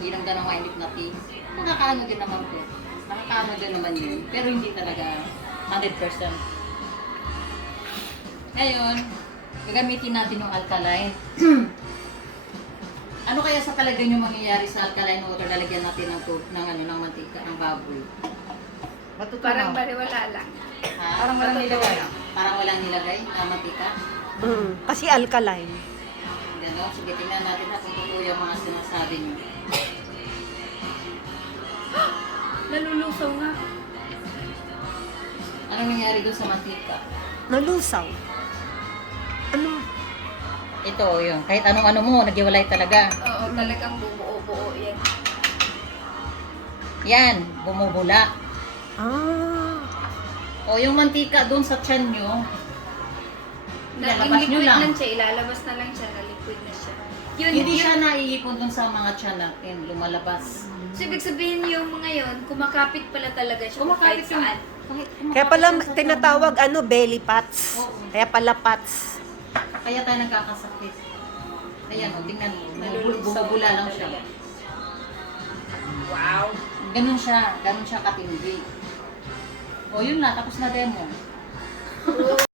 Inom ka ng mainit na tea. Nakakaano din naman po. Nakakaano din naman yun. Pero hindi talaga 100%. Ngayon, gagamitin natin yung alkaline. Ano kaya sa palagay nyo mangyayari sa alkaline water? Lalagyan natin ng mantika, ng baboy. Parang baliwala lang. Ha? Parang walang nilagay. Parang walang nilagay na mantika. Kasi alkaline. Gano'n. Sige, tingnan natin na kung totoo yung mga sinasabi nyo. Nalulusaw nga. Ano nangyari doon sa mantika? Nalusaw. Ano? Ito, yun. Kahit anong-ano mo, nagiwalay talaga. Oo, talagang bumuo-buo yan. Yan, bumubula. Ah. O yung mantika doon sa tiyan nyo, Naging ilalabas nyo liquid lang. lang siya, ilalabas na lang siya, na liquid na siya. Yun, Hindi yun. siya naiipon doon sa mga tiyan natin, lumalabas. So, ibig sabihin yung mga yun, kumakapit pala talaga siya Kumakapit kahit saan. Kaya pala tinatawag belly pats. Oo. Kaya pala pats. Kaya tayo nagkakasakit. Ayan, o, tingnan mo. Nalulusaw Bumubula lang talaga. siya. Wow! Ganun siya katindi. O, yun na, tapos na demo.